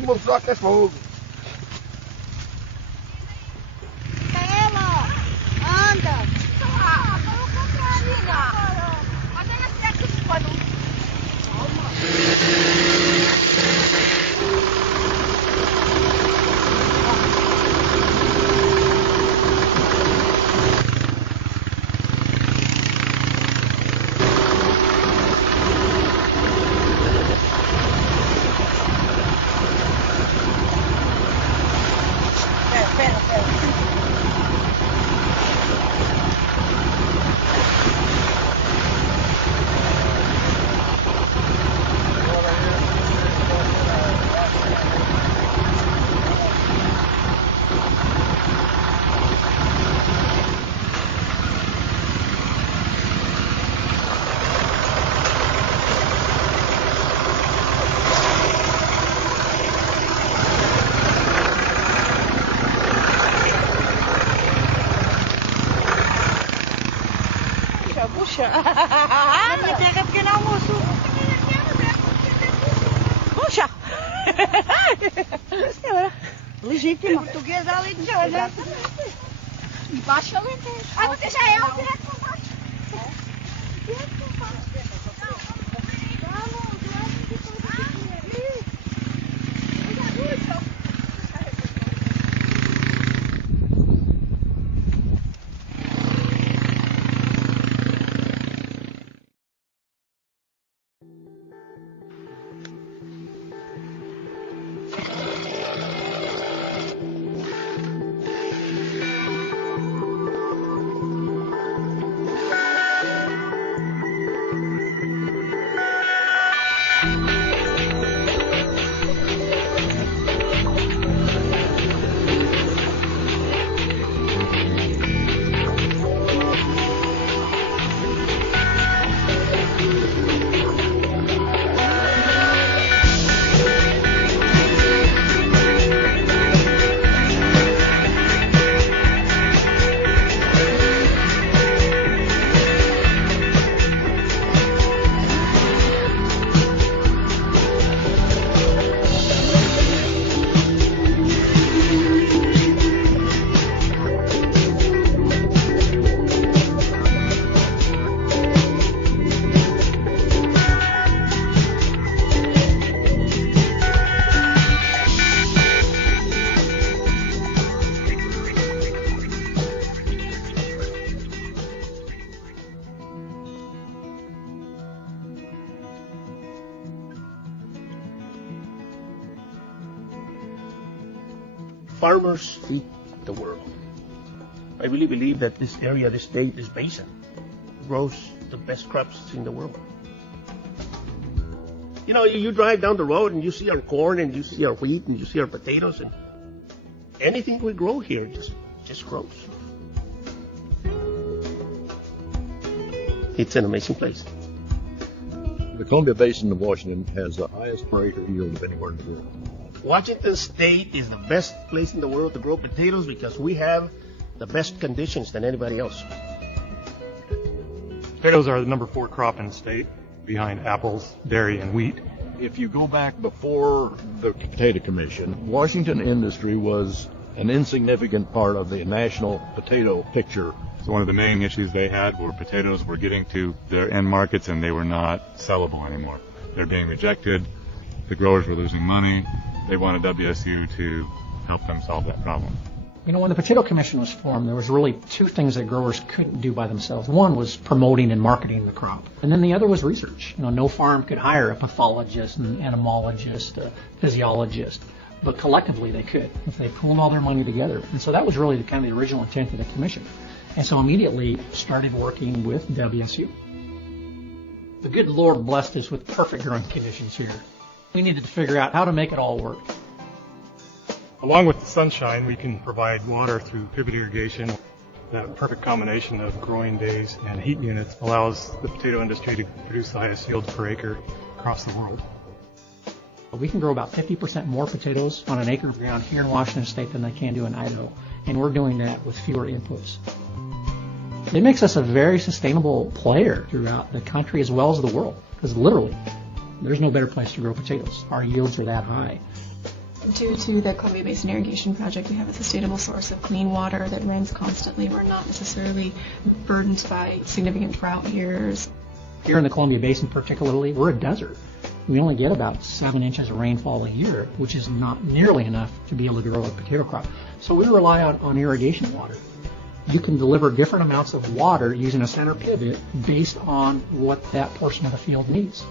último só que é fogo. Ela, anda. Vou comprar ali, mas ela se acostuma, não. Puxa, não me pega porque não almoço. Puxa! Senhora, legítima. Portuguesa além de olhar. Embaixo eu levei. Ah, você já é o direto por baixo. Farmers feed the world. I really believe that this area, this state, this basin, grows the best crops in the world. You know, you drive down the road and you see our corn and you see our wheat and you see our potatoes, and anything we grow here just grows. It's an amazing place. The Columbia Basin of Washington has the highest per acre yield of anywhere in the world. Washington State is the best place in the world to grow potatoes because we have the best conditions than anybody else. Potatoes are the number 4 crop in the state, behind apples, dairy, and wheat. If you go back before the Potato Commission, Washington industry was an insignificant part of the national potato picture. So one of the main issues they had were potatoes were getting to their end markets and they were not sellable anymore. They're being rejected. The growers were losing money. They wanted WSU to help them solve that problem. You know, when the Potato Commission was formed, there was really 2 things that growers couldn't do by themselves. One was promoting and marketing the crop, and then the other was research. You know, no farm could hire a pathologist, an entomologist, a physiologist, but collectively they could if they pooled all their money together. And so that was really kind of the original intent of the commission. And so immediately started working with WSU. The good Lord blessed us with perfect growing conditions here. We needed to figure out how to make it all work. Along with the sunshine, we can provide water through pivot irrigation. That perfect combination of growing days and heat units allows the potato industry to produce the highest yields per acre across the world. We can grow about 50% more potatoes on an acre of ground here in Washington State than they can do in Idaho, and we're doing that with fewer inputs. It makes us a very sustainable player throughout the country as well as the world, because literally, there's no better place to grow potatoes. Our yields are that high. Due to the Columbia Basin Irrigation Project, we have a sustainable source of clean water that rains constantly. We're not necessarily burdened by significant drought years. Here in the Columbia Basin particularly, we're a desert. We only get about 7 inches of rainfall a year, which is not nearly enough to be able to grow a potato crop. So we rely on irrigation water. You can deliver different amounts of water using a center pivot based on what that portion of the field needs.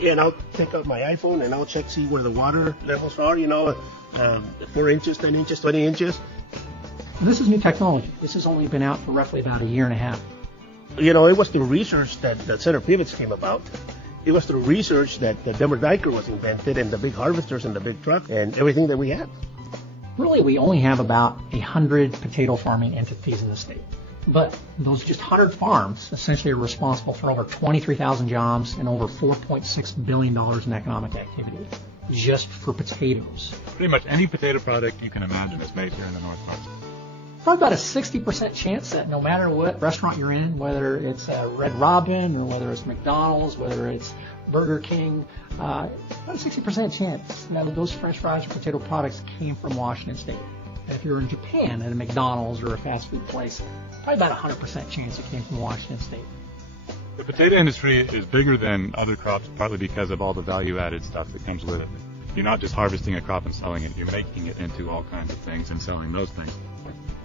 And I'll take out my iPhone and I'll see where the water levels are, 4 inches, 10 inches, 20 inches. And this is new technology. This has only been out for roughly about a year and a half. It was the research that center pivots came about. It was through research that the Denver Diker was invented and the big harvesters and the big truck and everything that we have. Really, we only have about 100 potato farming entities in the state. But those just 100 farms essentially are responsible for over 23,000 jobs and over $4.6 billion in economic activity just for potatoes. Pretty much any potato product you can imagine is made here in the Northwest. Probably about a 60% chance that no matter what restaurant you're in, whether it's Red Robin or whether it's McDonald's, whether it's Burger King, about a 60% chance that those French fries or potato products came from Washington State. And if you're in Japan at a McDonald's or a fast food place, probably about a 100% chance it came from Washington State. The potato industry is bigger than other crops partly because of all the value-added stuff that comes with it. You're not just harvesting a crop and selling it, you're making it into all kinds of things and selling those things.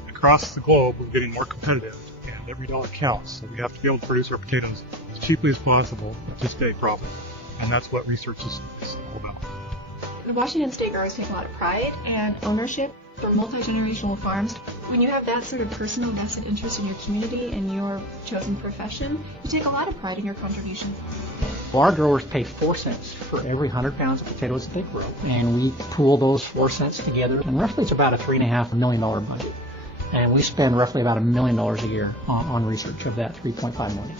Across the globe, we're getting more competitive, and every dollar counts. So we have to be able to produce our potatoes as cheaply as possible to stay profitable. And that's what research is all about. The Washington State growers take a lot of pride and ownership for multi-generational farms. When you have that sort of personal vested interest in your community and your chosen profession, you take a lot of pride in your contribution. Well, our growers pay 4 cents for every 100 pounds of potatoes that they grow, and we pool those 4 cents together, and roughly it's about a $3.5 million budget. And we spend roughly about $1 million a year on research of that $3.5 million.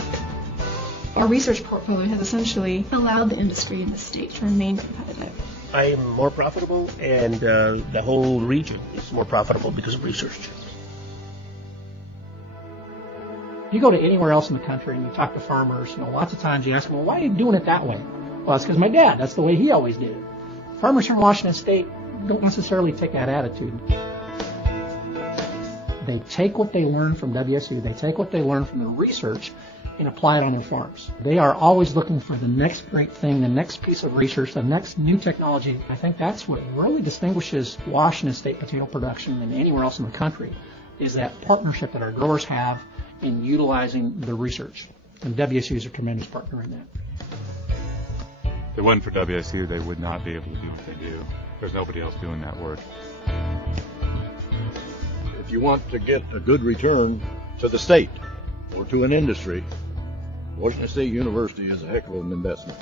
Our research portfolio has essentially allowed the industry in the state to remain competitive. I am more profitable, and the whole region is more profitable because of research. You go to anywhere else in the country and you talk to farmers, lots of times you ask them, well, why are you doing it that way? Well, it's because my dad, that's the way he always did it. Farmers from Washington State don't necessarily take that attitude. They take what they learn from WSU, they take what they learn from the research and apply it on their farms. They are always looking for the next great thing, the next piece of research, the next new technology. I think that's what really distinguishes Washington State potato production than anywhere else in the country, is that partnership that our growers have in utilizing the research. And WSU is a tremendous partner in that. If it wasn't for WSU, they would not be able to do what they do. There's nobody else doing that work. If you want to get a good return to the state or to an industry, Washington State University is a heck of an investment.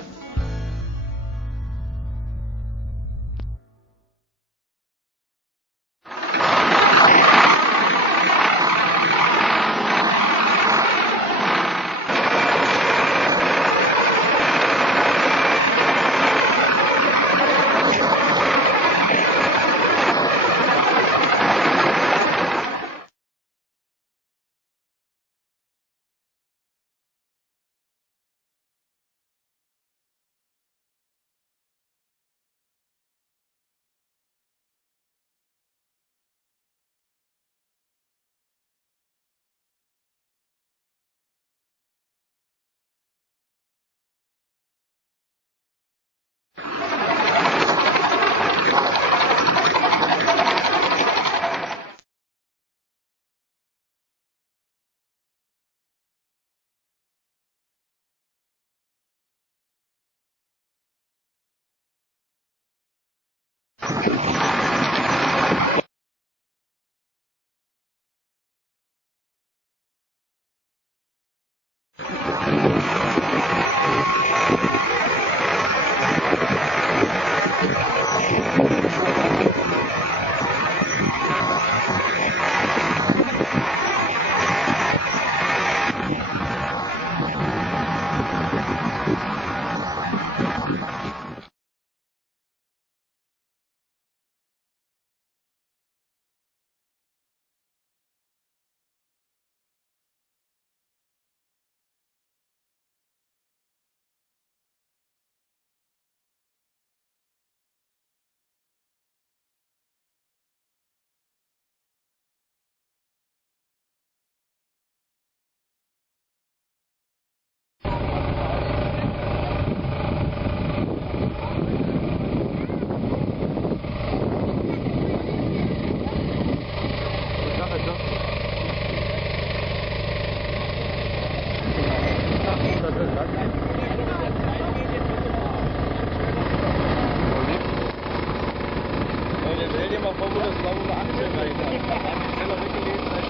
man muss das sauber anstellen, weil da haben die Teller weggelegt.